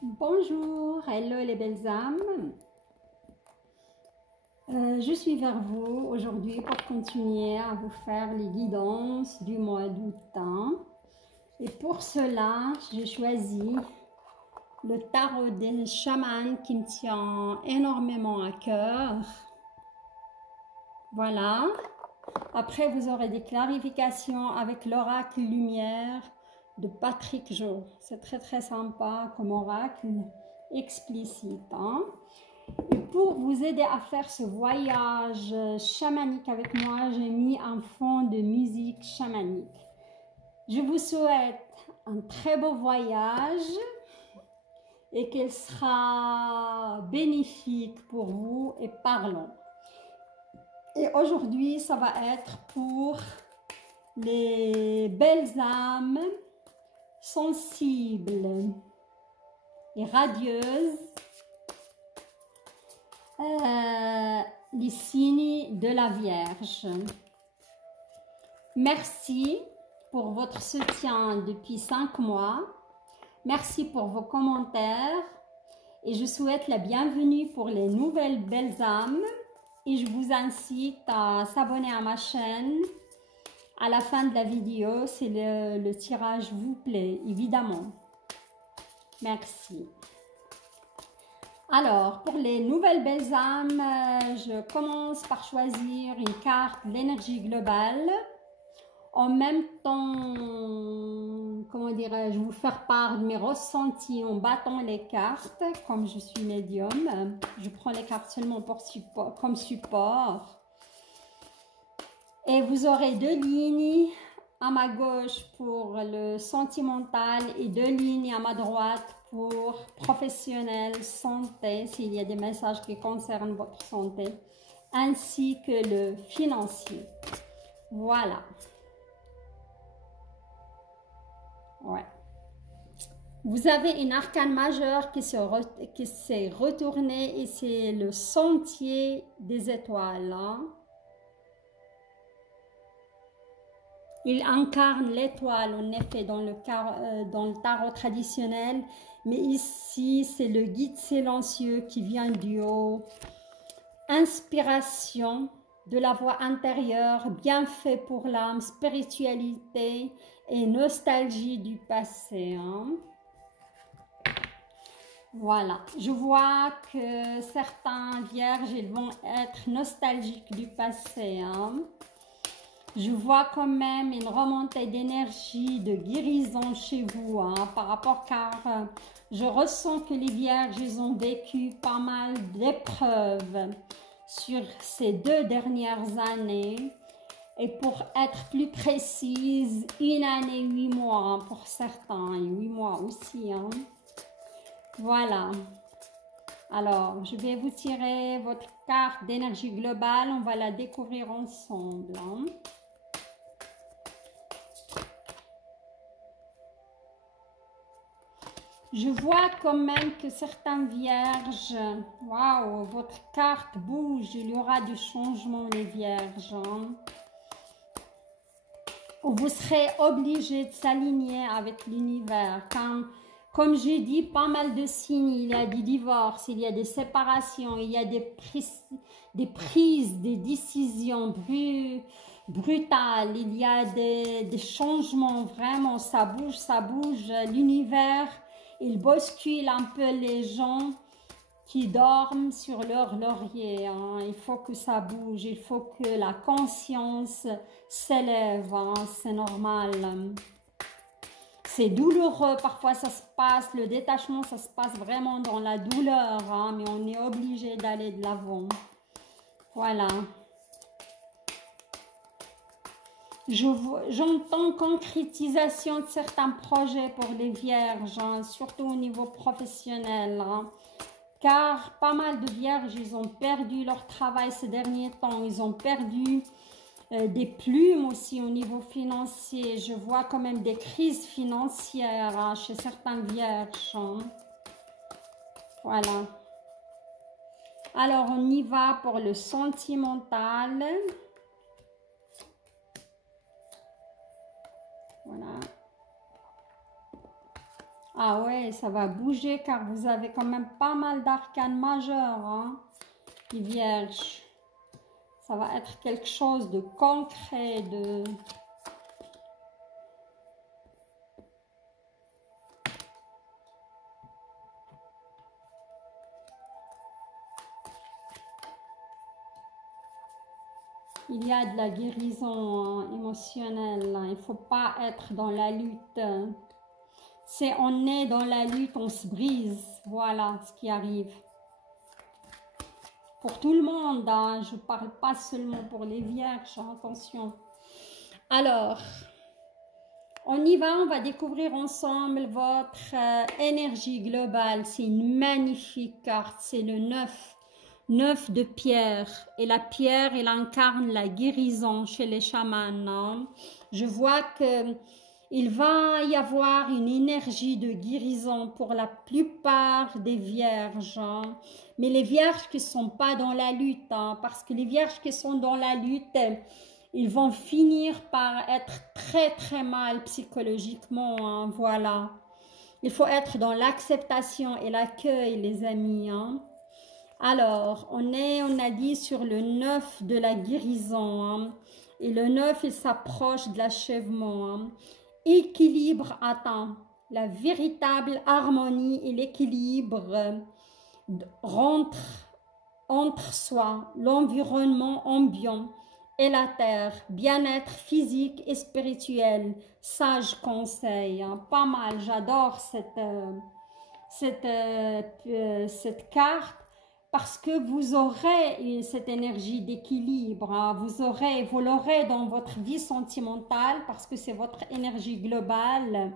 Bonjour, hello les belles âmes. Je suis vers vous aujourd'hui pour continuer à vous faire les guidances du mois d'août. Et pour cela, j'ai choisi le tarot des chamans qui me tient énormément à cœur. Voilà. Après, vous aurez des clarifications avec l'oracle lumière de Patrick Jo. C'est très sympa comme oracle explicite. Et pour vous aider à faire ce voyage chamanique avec moi, j'ai mis un fond de musique chamanique. Je vous souhaite un très beau voyage et qu'il sera bénéfique pour vous et parlant. Et aujourd'hui, ça va être pour les belles âmes sensibles et radieuses, les signes de la Vierge. Merci pour votre soutien depuis 5 mois. Merci pour vos commentaires et je souhaite la bienvenue pour les nouvelles belles âmes et je vous incite à s'abonner à ma chaîne. À la fin de la vidéo, si le tirage vous plaît, évidemment. Merci. Alors, pour les nouvelles belles âmes, je commence par choisir une carte de l'énergie globale. En même temps, comment dirais-je, vous faire part de mes ressentis en battant les cartes, comme je suis médium. Je prends les cartes seulement pour comme support. Et vous aurez 2 lignes à ma gauche pour le sentimental et 2 lignes à ma droite pour professionnel, santé, s'il y a des messages qui concernent votre santé, ainsi que le financier. Voilà. Ouais. Vous avez une arcane majeure qui s'est retournée et c'est le sentier des étoiles. Il incarne l'étoile, en effet, dans le tarot traditionnel. Mais ici, c'est le guide silencieux qui vient du haut. Inspiration de la voix intérieure, bienfait pour l'âme, spiritualité et nostalgie du passé. Voilà. Je vois que certains vierges, ils vont être nostalgiques du passé. Je vois quand même une remontée d'énergie, de guérison chez vous, par rapport, car je ressens que les vierges, ils ont vécu pas mal d'épreuves sur ces 2 dernières années. Et pour être plus précise, 1 année, 8 mois pour certains, et 8 mois aussi. Voilà. Alors, je vais vous tirer votre carte d'énergie globale. On va la découvrir ensemble. Je vois quand même que certains vierges, waouh, votre carte bouge, il y aura du changement les vierges. Vous serez obligés de s'aligner avec l'univers. Comme j'ai dit, pas mal de signes, il y a des divorces, il y a des séparations, il y a des prises, des décisions brutales, il y a des changements, vraiment, ça bouge, l'univers. Il bouscule un peu les gens qui dorment sur leur laurier. Il faut que ça bouge, il faut que la conscience s'élève. C'est normal. C'est douloureux, parfois ça se passe, le détachement, ça se passe vraiment dans la douleur. Mais on est obligé d'aller de l'avant. Voilà. J'entends concrétisation de certains projets pour les vierges, surtout au niveau professionnel. Car pas mal de vierges, ils ont perdu leur travail ces derniers temps. Ils ont perdu des plumes aussi au niveau financier. Je vois quand même des crises financières chez certains vierges. Voilà. Alors, on y va pour le sentimental. Voilà. Ah ouais, ça va bouger car vous avez quand même pas mal d'arcanes majeurs, hein, les vierges. Ça va être quelque chose de concret, de... Il y a de la guérison émotionnelle. Il ne faut pas être dans la lutte. Si on est dans la lutte, on se brise. Voilà ce qui arrive. Pour tout le monde, hein. Je ne parle pas seulement pour les vierges. Attention. Alors, on y va. On va découvrir ensemble votre énergie globale. C'est une magnifique carte. C'est le 9. 9 de pierre, et la pierre, elle incarne la guérison chez les chamans. Hein? Je vois que il va y avoir une énergie de guérison pour la plupart des vierges, hein? Mais les vierges qui ne sont pas dans la lutte, hein? Parce que les vierges qui sont dans la lutte, ils vont finir par être très très mal psychologiquement, hein? Voilà. Il faut être dans l'acceptation et l'accueil, les amis, hein? Alors, on a dit sur le 9 de la guérison, hein, et le 9, il s'approche de l'achèvement. Hein. Équilibre atteint, la véritable harmonie et l'équilibre rentrent entre soi, l'environnement ambiant et la terre, bien-être physique et spirituel, sage conseil, hein, pas mal, j'adore cette carte. Parce que vous aurez cette énergie d'équilibre, hein. Vous l'aurez dans votre vie sentimentale parce que c'est votre énergie globale.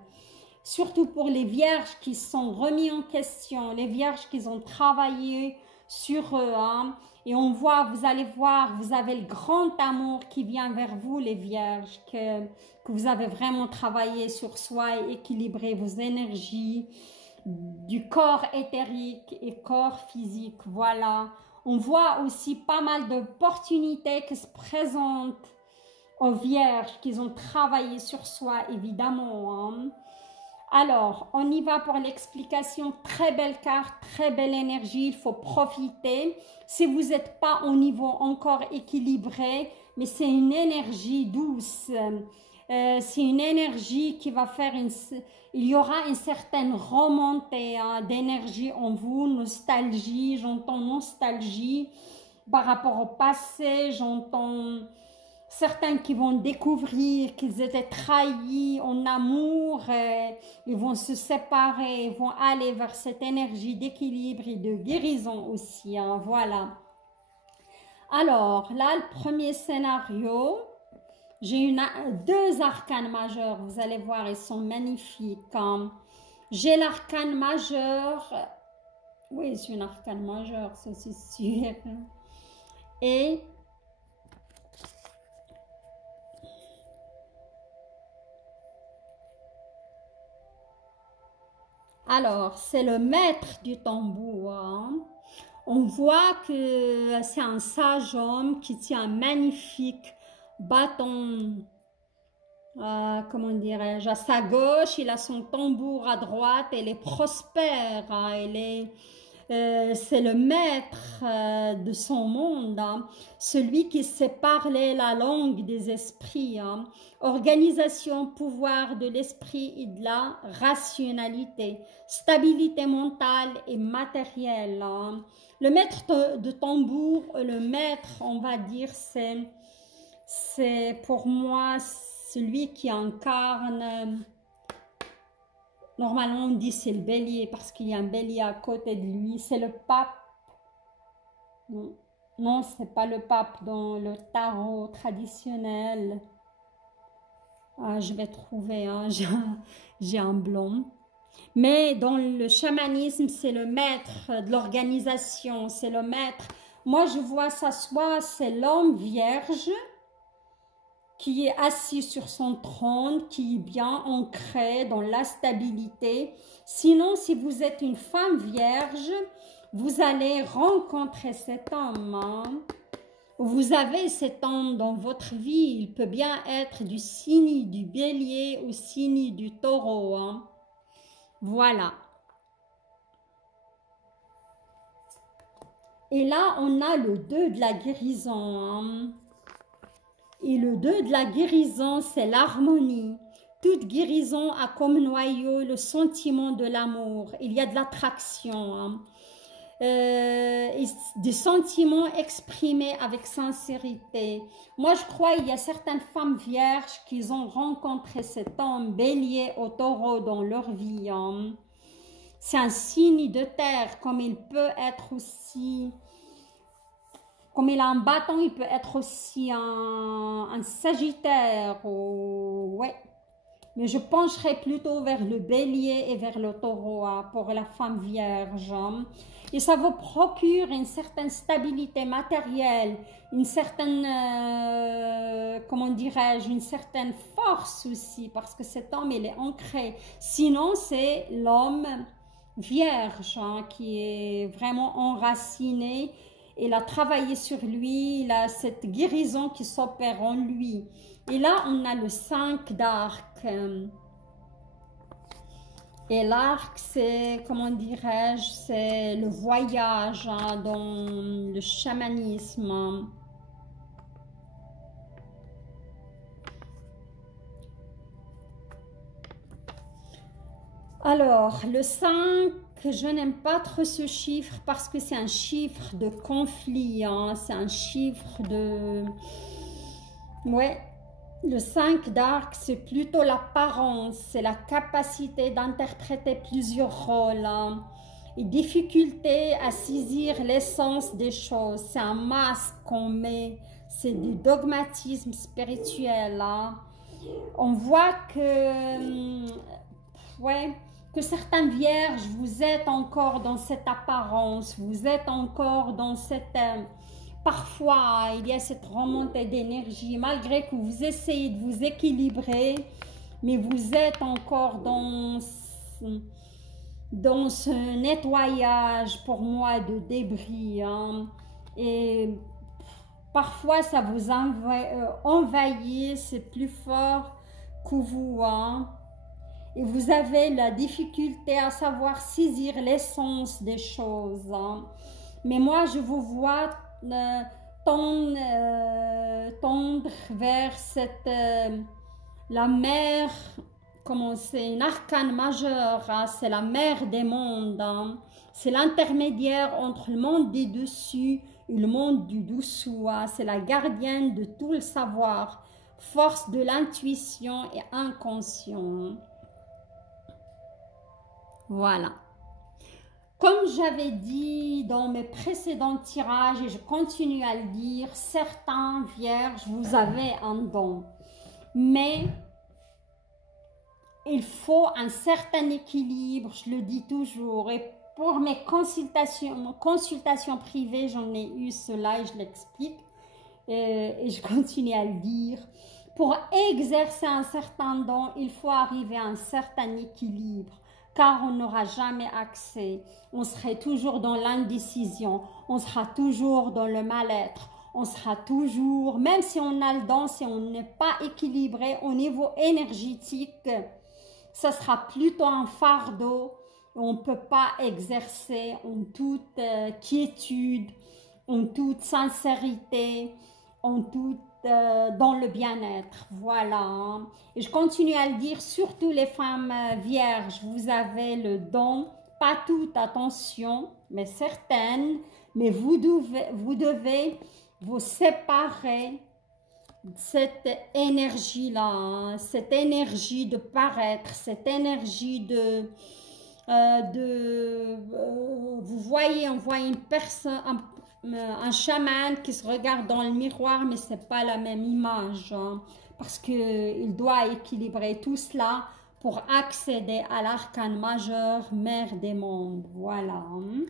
Surtout pour les vierges qui sont remis en question, les vierges qui ont travaillé sur eux. Hein. Et on voit, vous allez voir, vous avez le grand amour qui vient vers vous, les vierges, que vous avez vraiment travaillé sur soi et équilibré vos énergies du corps éthérique et corps physique, voilà. On voit aussi pas mal d'opportunités qui se présentent aux vierges qui ont travaillé sur soi, évidemment. Hein. Alors, on y va pour l'explication. Très belle carte, très belle énergie, il faut profiter. Si vous n'êtes pas au niveau encore équilibré, mais c'est une énergie douce. C'est une énergie qui va faire il y aura une certaine remontée, hein, d'énergie en vous, nostalgie, j'entends nostalgie par rapport au passé, j'entends certains qui vont découvrir qu'ils étaient trahis en amour, ils vont se séparer, ils vont aller vers cette énergie d'équilibre et de guérison aussi, hein, voilà. Alors, là, le premier scénario, j'ai deux arcanes majeurs, vous allez voir, ils sont magnifiques. Hein. J'ai l'arcane majeur, oui, c'est une arcane majeure, ça c'est sûr. Et alors, c'est le maître du tambour. Hein. On voit que c'est un sage homme qui tient un magnifique bâton, comment dirais-je, à sa gauche, il a son tambour à droite, elle est prospère, hein, c'est le maître de son monde, hein, celui qui sait parler la langue des esprits, hein, organisation, pouvoir de l'esprit et de la rationalité, stabilité mentale et matérielle. Hein. Le maître de tambour, le maître, on va dire, c'est pour moi celui qui incarne, normalement on dit c'est le bélier parce qu'il y a un bélier à côté de lui, c'est le pape. Non, non, c'est pas le pape dans le tarot traditionnel. Ah, je vais trouver, hein, j'ai un blanc. Mais dans le chamanisme, c'est le maître de l'organisation, c'est le maître. Moi, je vois ça soit c'est l'homme vierge qui est assis sur son trône, qui est bien ancré dans la stabilité. Sinon, si vous êtes une femme vierge, vous allez rencontrer cet homme. Hein. Vous avez cet homme dans votre vie. Il peut bien être du signe du bélier ou signe du taureau. Hein. Voilà. Et là, on a le 2 de la guérison. Hein. Et le 2 de la guérison, c'est l'harmonie. Toute guérison a comme noyau le sentiment de l'amour. Il y a de l'attraction. Hein. Des sentiments exprimés avec sincérité. Moi, je crois qu'il y a certaines femmes vierges qui ont rencontré cet homme bélier au taureau dans leur vie. Hein. C'est un signe de terre, comme il peut être aussi, comme il a un bâton, il peut être aussi un sagittaire. Ouais. Mais je pencherai plutôt vers le bélier et vers le taureau hein, pour la femme vierge. Hein. Et ça vous procure une certaine stabilité matérielle, une certaine, comment dirais-je, une certaine force aussi, parce que cet homme, il est ancré. Sinon, c'est l'homme vierge hein, qui est vraiment enraciné. Il a travaillé sur lui, il a cette guérison qui s'opère en lui. Et là, on a le 5 d'arc. Et l'arc, c'est, comment dirais-je, c'est le voyage hein, dans le chamanisme. Alors, le 5, je n'aime pas trop ce chiffre parce que c'est un chiffre de conflit. Hein, c'est un chiffre de... Ouais. Le 5 d'arc, c'est plutôt l'apparence, c'est la capacité d'interpréter plusieurs rôles hein, et difficulté à saisir l'essence des choses. C'est un masque qu'on met, c'est du dogmatisme spirituel. Hein. On voit que, ouais, que certaines vierges, vous êtes encore dans cette apparence, vous êtes encore dans cette... Parfois, il y a cette remontée d'énergie, malgré que vous essayez de vous équilibrer, mais vous êtes encore dans ce nettoyage, pour moi, de débris. Hein. Et parfois, ça vous envahit, c'est plus fort que vous. Hein. Et vous avez la difficulté à savoir saisir l'essence des choses. Hein. Mais moi, je vous vois... tendre vers cette la mer, comment c'est une arcane majeure, hein, c'est la mer des mondes, hein, c'est l'intermédiaire entre le monde des dessus et le monde du dessous, hein, c'est la gardienne de tout le savoir, force de l'intuition et inconscient. Voilà. Comme j'avais dit dans mes précédents tirages, et je continue à le dire, certains vierges, vous avez un don. Mais il faut un certain équilibre, je le dis toujours. Et pour mes consultations privées, j'en ai eu cela et je l'explique. Et je continue à le dire. Pour exercer un certain don, il faut arriver à un certain équilibre. Car on n'aura jamais accès. On serait toujours dans l'indécision, on sera toujours dans le mal-être, on sera toujours, même si on a le don, si on n'est pas équilibré au niveau énergétique, ça sera plutôt un fardeau. On ne peut pas exercer en toute quiétude, en toute sincérité, en toute dans le bien-être, voilà. Et je continue à le dire, surtout les femmes vierges, vous avez le don, pas toutes, attention, mais certaines, mais vous devez vous séparer de cette énergie-là, hein, cette énergie de paraître, cette énergie de vous voyez, on voit une personne, un chaman qui se regarde dans le miroir, mais c'est pas la même image, hein, parce qu'il doit équilibrer tout cela pour accéder à l'arcane majeur, mère des mondes, voilà. Hein.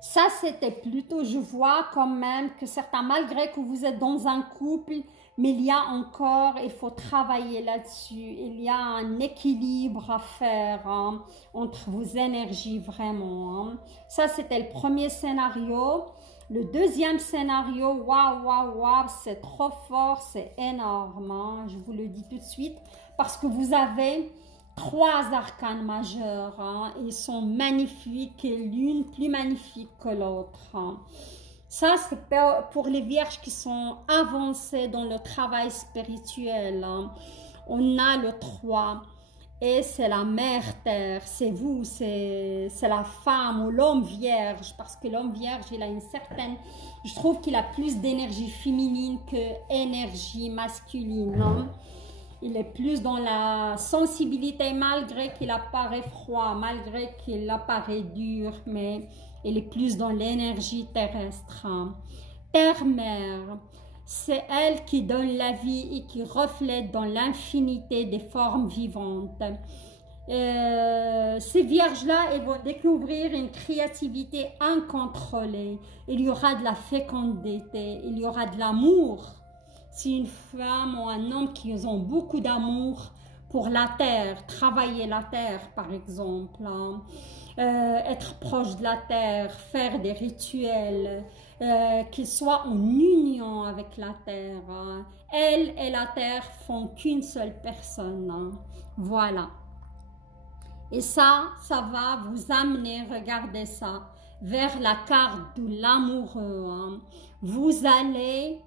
Ça, c'était plutôt, je vois quand même que certains, malgré que vous êtes dans un couple, mais il y a encore, il faut travailler là-dessus, il y a un équilibre à faire hein, entre vos énergies vraiment. Hein. Ça, c'était le premier scénario. Le deuxième scénario, waouh, waouh, waouh, c'est trop fort, c'est énorme, hein, je vous le dis tout de suite, parce que vous avez trois arcanes majeurs, hein. Ils sont magnifiques et l'une plus magnifique que l'autre, hein. Ça, c'est pour les vierges qui sont avancées dans le travail spirituel, hein. On a le 3 et c'est la mère terre, c'est vous, c'est la femme ou l'homme vierge, parce que l'homme vierge, il a une certaine, je trouve qu'il a plus d'énergie féminine que énergie masculine, hein. Il est plus dans la sensibilité, malgré qu'il apparaît froid, malgré qu'il apparaît dur, mais il est plus dans l'énergie terrestre, hein. Terre-mère, c'est elle qui donne la vie et qui reflète dans l'infinité des formes vivantes. Ces vierges-là, elles vont découvrir une créativité incontrôlée. Il y aura de la fécondité, il y aura de l'amour. Si une femme ou un homme qui ont beaucoup d'amour pour la terre, travailler la terre par exemple, hein, être proche de la terre, faire des rituels, qu'ils soient en union avec la terre, hein. Elle et la terre font qu'une seule personne, hein. Voilà. Et ça va vous amener, regardez ça, vers la carte de l'amoureux, hein. Vous allez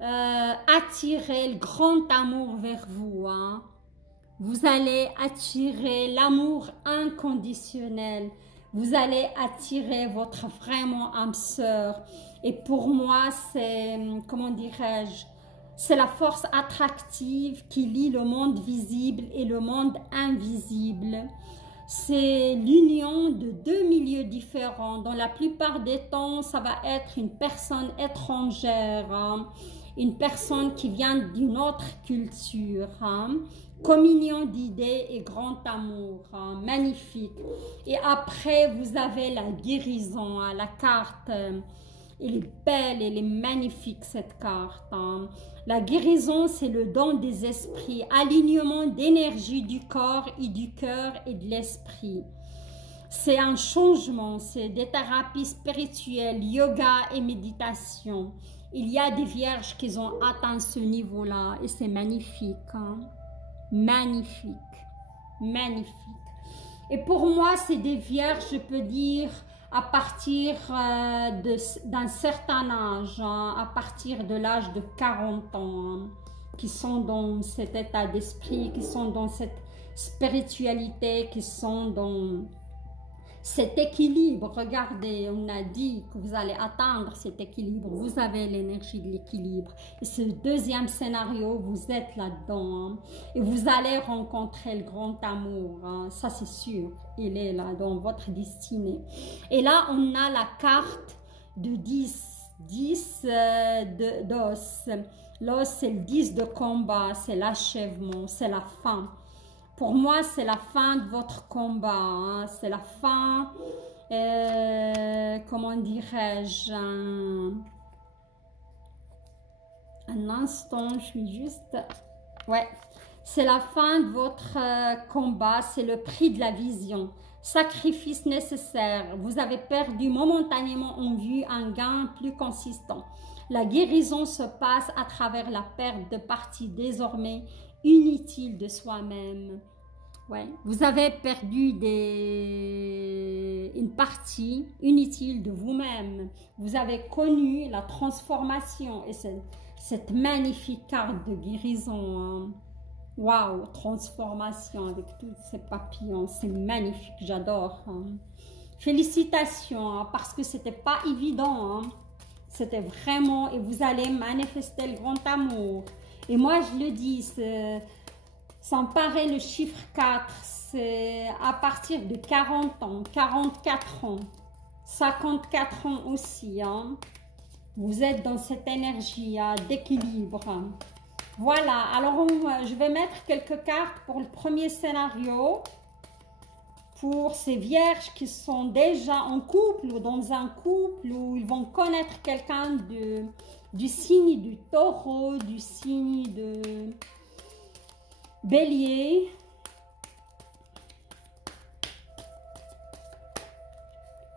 attirer le grand amour vers vous, hein. Vous allez attirer l'amour inconditionnel. Vous allez attirer votre vraiment âme sœur. Et pour moi, c'est, comment dirais-je, c'est la force attractive qui lie le monde visible et le monde invisible. C'est l'union de deux milieux différents. Dans la plupart des temps, ça va être une personne étrangère, hein, une personne qui vient d'une autre culture, hein. Communion d'idées et grand amour, hein, magnifique. Et après, vous avez la guérison, hein, la carte. Elle est belle, elle est magnifique cette carte, hein. La guérison, c'est le don des esprits, alignement d'énergie du corps et du cœur et de l'esprit. C'est un changement, c'est des thérapies spirituelles, yoga et méditation. Il y a des vierges qui ont atteint ce niveau-là et c'est magnifique, hein. Magnifique, magnifique. Et pour moi, c'est des vierges, je peux dire, à partir d'un certain âge, hein, à partir de l'âge de 40 ans, hein, qui sont dans cet état d'esprit, qui sont dans cette spiritualité, qui sont dans cet équilibre. Regardez, on a dit que vous allez atteindre cet équilibre. Vous avez l'énergie de l'équilibre. Et ce deuxième scénario, vous êtes là-dedans, hein, et vous allez rencontrer le grand amour, hein, ça c'est sûr. Il est là dans votre destinée. Et là, on a la carte de 10 d'os. L'os, c'est le 10 de combat, c'est l'achèvement, c'est la fin. Pour moi, c'est la fin de votre combat, hein. C'est la fin, comment dirais-je, un instant, je suis juste, ouais, c'est la fin de votre combat, c'est le prix de la vision, sacrifice nécessaire, vous avez perdu momentanément en vue un gain plus consistant. La guérison se passe à travers la perte de parties désormais inutile de soi-même. Ouais. Vous avez perdu une partie inutile de vous-même. Vous avez connu la transformation et cette magnifique carte de guérison, hein. Waouh, transformation avec tous ces papillons, c'est magnifique, j'adore, hein. Félicitations, hein, parce que c'était pas évident, hein. C'était vraiment, et vous allez manifester le grand amour. Et moi, je le dis, ça me paraît le chiffre 4, c'est à partir de 40 ans, 44 ans, 54 ans aussi, hein. Vous êtes dans cette énergie, hein, d'équilibre. Voilà, alors je vais mettre quelques cartes pour le premier scénario. Pour ces vierges qui sont déjà en couple ou dans un couple où ils vont connaître quelqu'un du signe du taureau, du signe de bélier.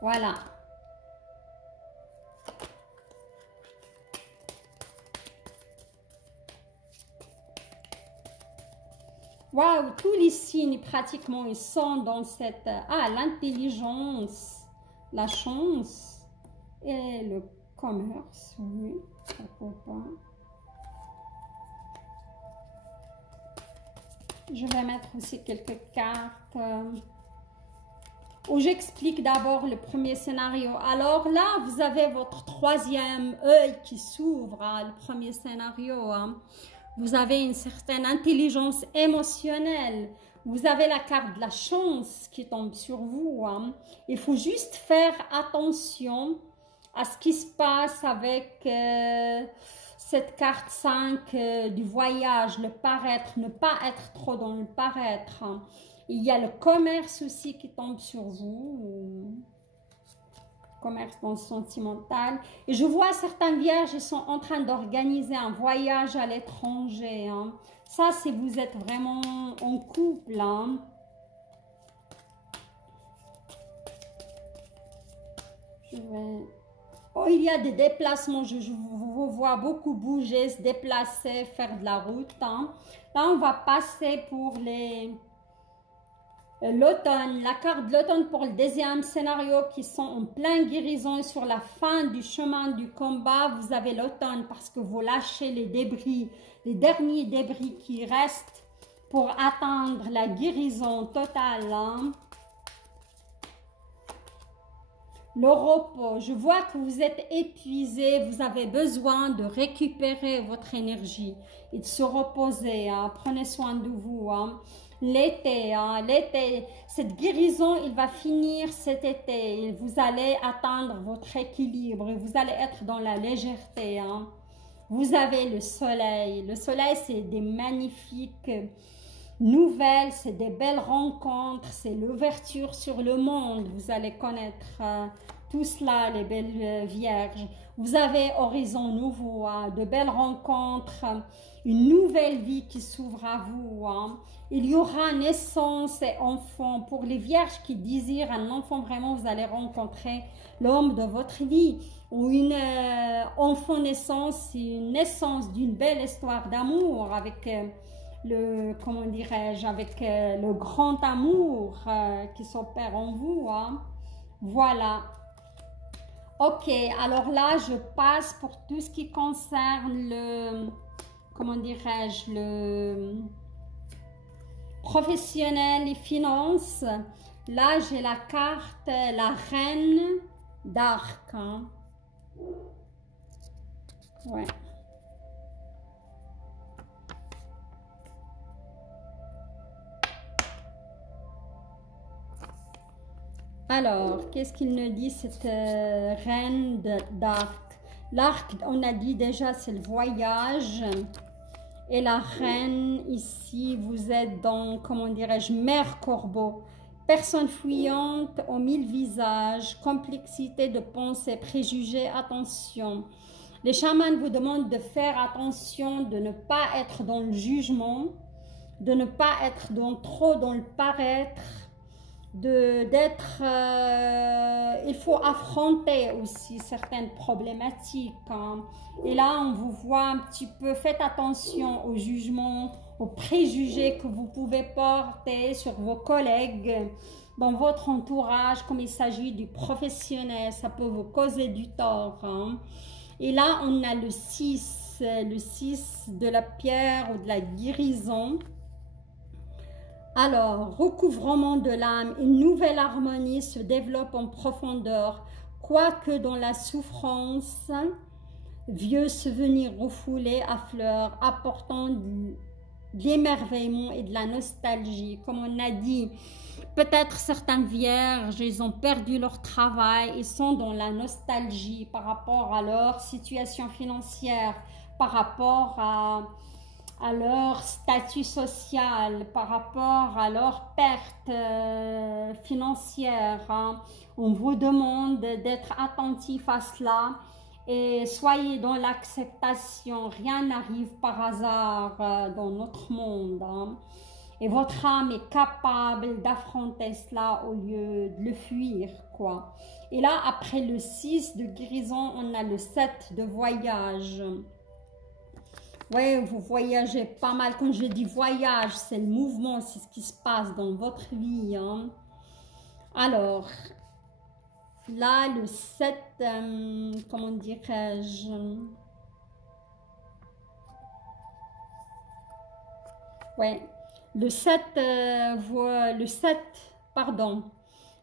Voilà. Waouh, tous les signes pratiquement ils sont dans cette l'intelligence, la chance et le commerce, oui, pourquoi pas. Je vais mettre aussi quelques cartes où j'explique d'abord le premier scénario. Alors là, vous avez votre troisième œil qui s'ouvre, le premier scénario. Vous avez une certaine intelligence émotionnelle. Vous avez la carte de la chance qui tombe sur vous. Il faut juste faire attention à ce qui se passe avec cette carte 5 du voyage, le paraître, ne pas être trop dans le paraître. Il y a le commerce aussi qui tombe sur vous, commerce dans le sentimental. Et je vois certains vierges, ils sont en train d'organiser un voyage à l'étranger. Ça, c'est vous êtes vraiment en couple. Je vais... Oh, il y a des déplacements, je vous vois beaucoup bouger, se déplacer, faire de la route. Là, on va passer pour l'automne, la carte de l'automne pour le deuxième scénario qui sont en pleine guérison et sur la fin du chemin du combat. Vous avez l'automne parce que vous lâchez les débris, les derniers débris qui restent pour atteindre la guérison totale. Le repos, je vois que vous êtes épuisé, vous avez besoin de récupérer votre énergie et de se reposer. Prenez soin de vous. L'été, cette guérison, il va finir cet été. Et vous allez atteindre votre équilibre et vous allez être dans la légèreté. Vous avez le soleil. Le soleil, c'est des magnifiques nouvelles, c'est des belles rencontres, c'est l'ouverture sur le monde. Vous allez connaître tout cela, les belles vierges. Vous avez horizon nouveau, de belles rencontres, une nouvelle vie qui s'ouvre à vous. Il y aura naissance et enfant. Pour les vierges qui désirent un enfant, vraiment, vous allez rencontrer l'homme de votre vie. Ou une enfant naissance, c'est une naissance d'une belle histoire d'amour avec... comment dirais-je, avec le grand amour qui s'opère en vous. Voilà. Ok, alors là, je passe pour tout ce qui concerne le, comment dirais-je, le professionnel et finances. Là, j'ai la carte, la reine d'arc. Ouais. Alors, qu'est-ce qu'il nous dit cette reine d'arc? L'arc, on a dit déjà, c'est le voyage. Et la reine, ici, vous êtes dans, comment dirais-je, mère corbeau. Personne fuyante aux 1000 visages, complexité de pensée, préjugés, attention. Les chamans vous demandent de faire attention, de ne pas être dans le jugement, de ne pas être trop dans le paraître, il faut affronter aussi certaines problématiques. Et là, on vous voit un petit peu, faites attention aux jugements, aux préjugés que vous pouvez porter sur vos collègues, dans votre entourage, comme il s'agit du professionnel, ça peut vous causer du tort. Et là, on a le 6 de la pierre ou de la guérison. Alors, recouvrement de l'âme, une nouvelle harmonie se développe en profondeur, quoique dans la souffrance, vieux souvenirs refoulés affleurent, apportant de l'émerveillement et de la nostalgie. Comme on a dit, peut-être certains vierges, ils ont perdu leur travail, ils sont dans la nostalgie par rapport à leur situation financière, par rapport à leur statut social, par rapport à leur perte financière. On vous demande d'être attentif à cela et soyez dans l'acceptation. Rien n'arrive par hasard dans notre monde. Et votre âme est capable d'affronter cela au lieu de le fuir, quoi. Et là, après le 6 de guérison, on a le 7 de voyage. Ouais, vous voyagez pas mal. Quand je dis voyage, c'est le mouvement, c'est ce qui se passe dans votre vie. Hein. Alors, là, le 7, comment dirais-je? Ouais, le 7, le 7, pardon,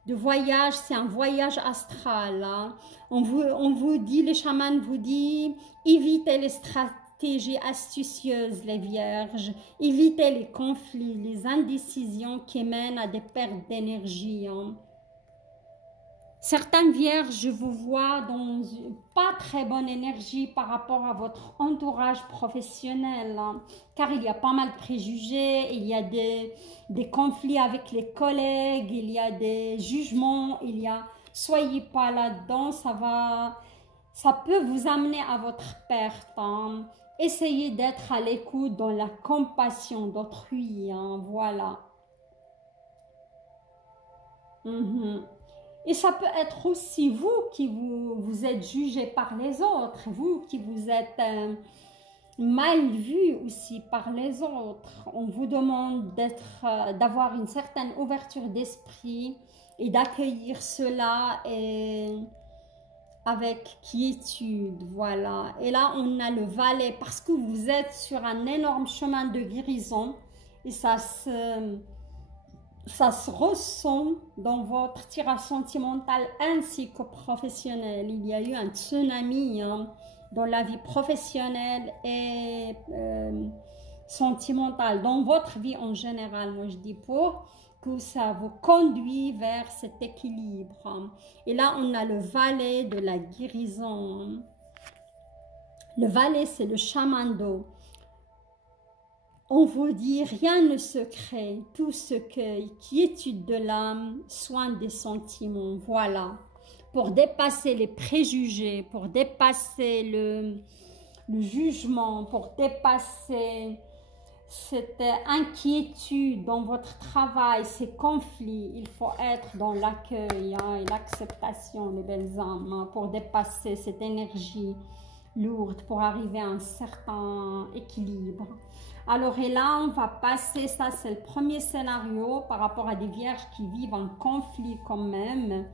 de voyage, c'est un voyage astral. Hein. On vous dit, les chamans vous disent, évitez les stratégies astucieuses, les vierges, évitez les conflits, les indécisions qui mènent à des pertes d'énergie. Hein. Certaines vierges, je vous vois dans pas très bonne énergie par rapport à votre entourage professionnel, hein, car il y a pas mal de préjugés, il y a des conflits avec les collègues, il y a des jugements, il y a, soyez pas là-dedans, ça peut vous amener à votre perte. Hein. Essayez d'être à l'écoute dans la compassion d'autrui, hein, voilà. Et ça peut être aussi vous qui vous êtes jugé par les autres, vous qui vous êtes mal vu aussi par les autres. On vous demande d'avoir une certaine ouverture d'esprit et d'accueillir cela avec quiétude, voilà. Et là, on a le valet parce que vous êtes sur un énorme chemin de guérison et ça se ressent dans votre tirage sentimental ainsi que professionnel. Il y a eu un tsunami hein, dans la vie professionnelle et sentimentale, dans votre vie en général, moi je dis, pour que ça vous conduit vers cet équilibre. Et là, on a le valet de la guérison. Le valet, c'est le chaman d'eau. On vous dit, rien ne se crée, tout se cueille, quiétude de l'âme, soin des sentiments, voilà. Pour dépasser les préjugés, pour dépasser le jugement, pour dépasser cette inquiétude dans votre travail, ces conflits, il faut être dans l'accueil hein, et l'acceptation, les belles âmes, hein, pour dépasser cette énergie lourde, pour arriver à un certain équilibre. Alors, et là, on va passer, ça c'est le premier scénario par rapport à des vierges qui vivent en conflit quand même.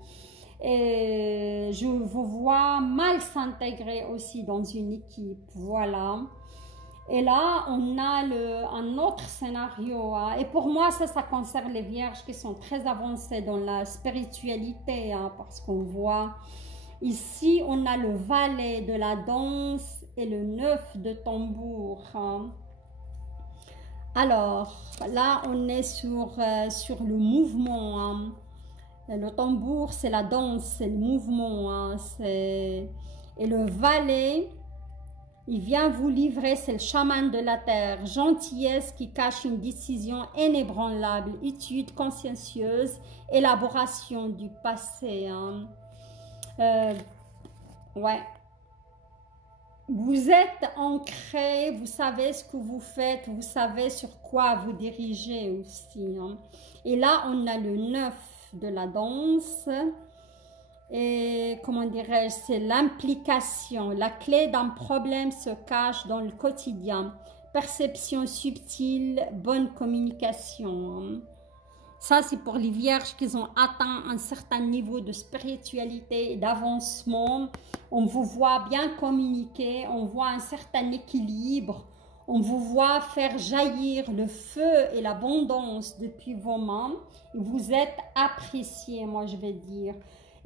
Et je vous vois mal s'intégrer aussi dans une équipe, voilà. Et là, on a un autre scénario. Hein. Et pour moi, ça concerne les vierges qui sont très avancées dans la spiritualité, hein, parce qu'on voit ici, on a le valet de la danse et le 9 de tambour. Hein. Alors, là, on est sur le mouvement. Hein. Le tambour, c'est la danse, c'est le mouvement. Hein. Et le valet, il vient vous livrer, c'est le chaman de la terre. Gentillesse qui cache une décision inébranlable, étude consciencieuse, élaboration du passé. Hein. Ouais. Vous êtes ancré, vous savez ce que vous faites, vous savez sur quoi vous dirigez aussi. Hein. Et là, on a le 9 de la danse. Et comment dirais-je, c'est l'implication. La clé d'un problème se cache dans le quotidien. Perception subtile, bonne communication. Hein. Ça, c'est pour les vierges qui ont atteint un certain niveau de spiritualité et d'avancement. On vous voit bien communiquer, on voit un certain équilibre. On vous voit faire jaillir le feu et l'abondance depuis vos mains. Et vous êtes appréciés, moi je vais dire.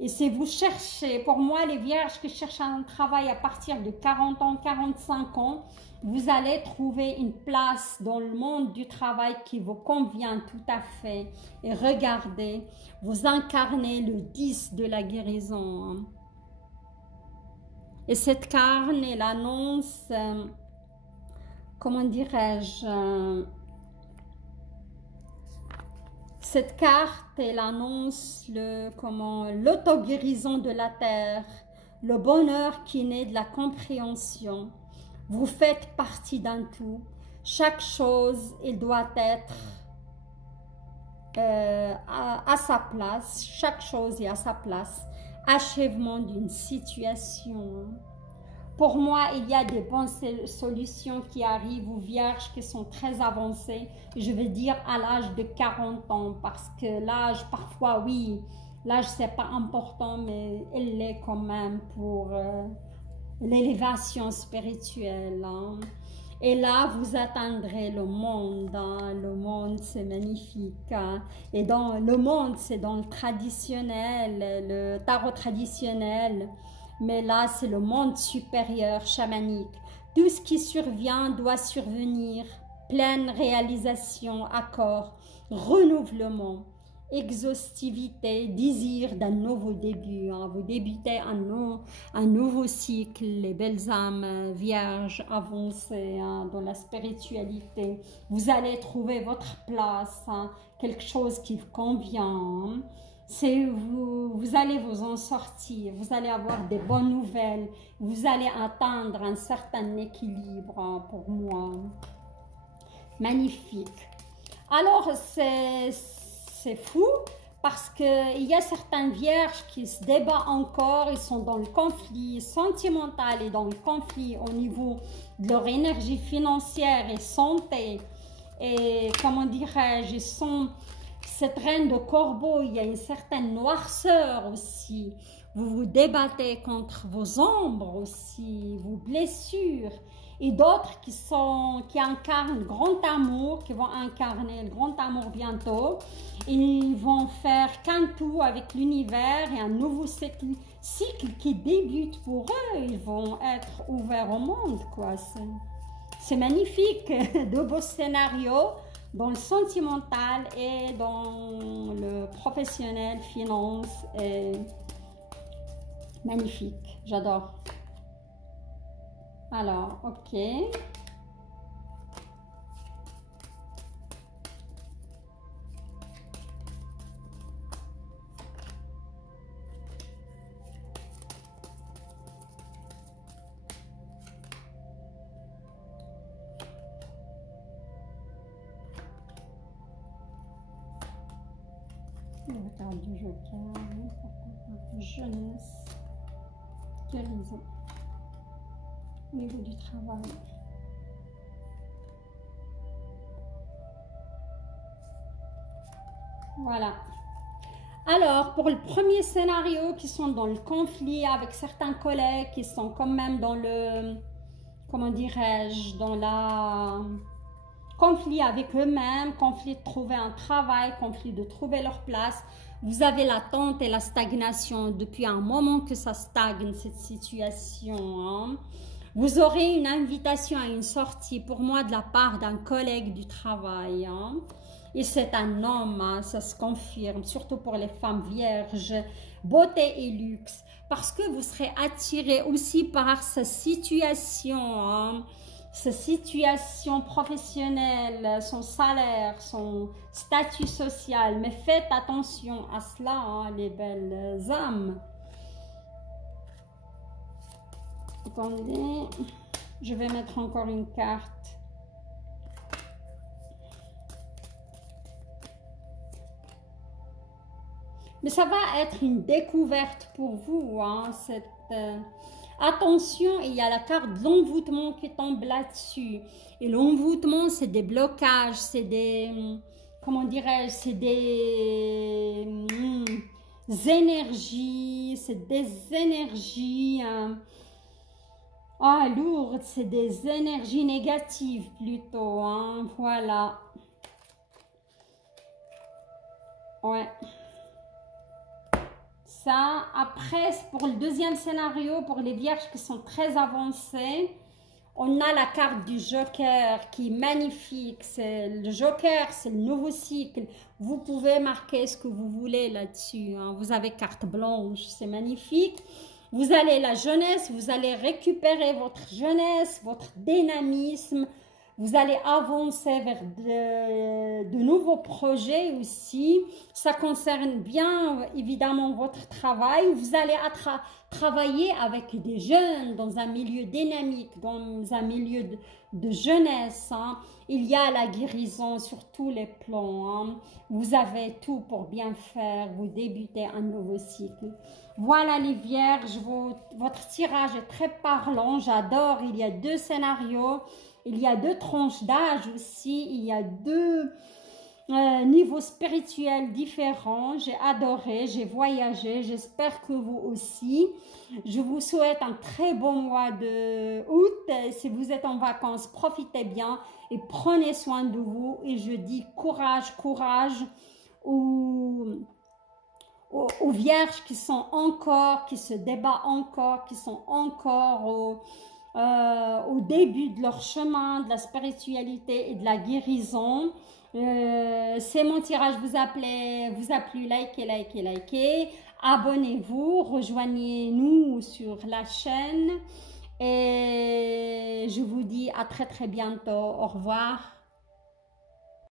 Et si vous cherchez, pour moi, les vierges qui cherchent un travail à partir de 40 ans, 45 ans, vous allez trouver une place dans le monde du travail qui vous convient tout à fait. Et regardez, vous incarnez le 10 de la guérison. Et cette carte, elle annonce, comment dirais-je, cette carte, elle annonce l'auto-guérison de la terre, le bonheur qui naît de la compréhension. Vous faites partie d'un tout. Chaque chose, elle doit être à sa place. Chaque chose est à sa place. Achèvement d'une situation. Pour moi, il y a des bonnes solutions qui arrivent aux vierges qui sont très avancées. Je veux dire à l'âge de 40 ans, parce que l'âge, parfois, oui, l'âge, c'est pas important, mais il l'est quand même pour l'élévation spirituelle. Hein. Et là, vous atteindrez le monde. Hein. Le monde, c'est magnifique. Hein. Et dans le monde, c'est dans le traditionnel, le tarot traditionnel. Mais là, c'est le monde supérieur chamanique. Tout ce qui survient doit survenir. Pleine réalisation, accord, renouvellement, exhaustivité, désir d'un nouveau début. Hein. Vous débutez un nouveau cycle, les belles âmes vierges avancées hein, dans la spiritualité. Vous allez trouver votre place, hein, quelque chose qui vous convient. Hein. Vous allez vous en sortir, vous allez avoir des bonnes nouvelles, vous allez atteindre un certain équilibre hein, pour moi. Magnifique. Alors, c'est fou parce qu'il y a certaines vierges qui se débattent encore, ils sont dans le conflit sentimental et dans le conflit au niveau de leur énergie financière et santé. Et comment dirais-je, ils sont... Cette reine de corbeau, il y a une certaine noirceur aussi. Vous vous débattez contre vos ombres aussi, vos blessures. Et d'autres qui incarnent le grand amour, qui vont incarner le grand amour bientôt. Ils vont faire qu'un tout avec l'univers et un nouveau cycle qui débute pour eux. Ils vont être ouverts au monde, quoi. C'est magnifique, de beaux scénarios. Dans le sentimental et dans le professionnel, finance, et magnifique, j'adore. Alors, ok. Le carte du joker, jeunesse, guérison, au niveau du travail. Voilà. Alors, pour le premier scénario, qui sont dans le conflit avec certains collègues, qui sont quand même dans le, comment dirais-je, dans la... conflit avec eux-mêmes, conflit de trouver un travail, conflit de trouver leur place. Vous avez l'attente et la stagnation depuis un moment que ça stagne cette situation. Hein. Vous aurez une invitation à une sortie pour moi de la part d'un collègue du travail. Hein. Et c'est un homme, hein, ça se confirme, surtout pour les femmes vierges, beauté et luxe. Parce que vous serez attiré aussi par sa situation, hein. Sa situation professionnelle, son salaire, son statut social. Mais faites attention à cela, hein, les belles âmes. Attendez, je vais mettre encore une carte. Mais ça va être une découverte pour vous, hein, cette... Attention, il y a la carte de l'envoûtement qui tombe là-dessus. Et l'envoûtement, c'est des blocages, c'est des... Comment dirais-je? C'est des énergies, c'est des énergies... lourdes, c'est des énergies négatives plutôt. Hein, voilà. Ouais. Ça, après, pour le deuxième scénario, pour les vierges qui sont très avancées, on a la carte du joker qui est magnifique. Le joker, c'est le nouveau cycle. Vous pouvez marquer ce que vous voulez là-dessus. Hein. Vous avez carte blanche, c'est magnifique. Vous allez la jeunesse, vous allez récupérer votre jeunesse, votre dynamisme, Vous allez avancer vers de nouveaux projets aussi. Ça concerne bien évidemment votre travail. Vous allez travailler avec des jeunes dans un milieu dynamique, dans un milieu de jeunesse. Hein. Il y a la guérison sur tous les plans. Hein. Vous avez tout pour bien faire. Vous débutez un nouveau cycle. Voilà les vierges, votre tirage est très parlant. J'adore. Il y a 2 scénarios. Il y a 2 tranches d'âge aussi. Il y a 2 niveaux spirituels différents. J'ai adoré, j'ai voyagé. J'espère que vous aussi. Je vous souhaite un très bon mois de août. Si vous êtes en vacances, profitez bien et prenez soin de vous. Et je dis courage, courage aux vierges qui sont encore, qui se débattent encore, qui sont encore au début de leur chemin, de la spiritualité et de la guérison. C'est mon tirage, vous a plu, likez. Abonnez-vous, rejoignez-nous sur la chaîne et je vous dis à très bientôt. Au revoir.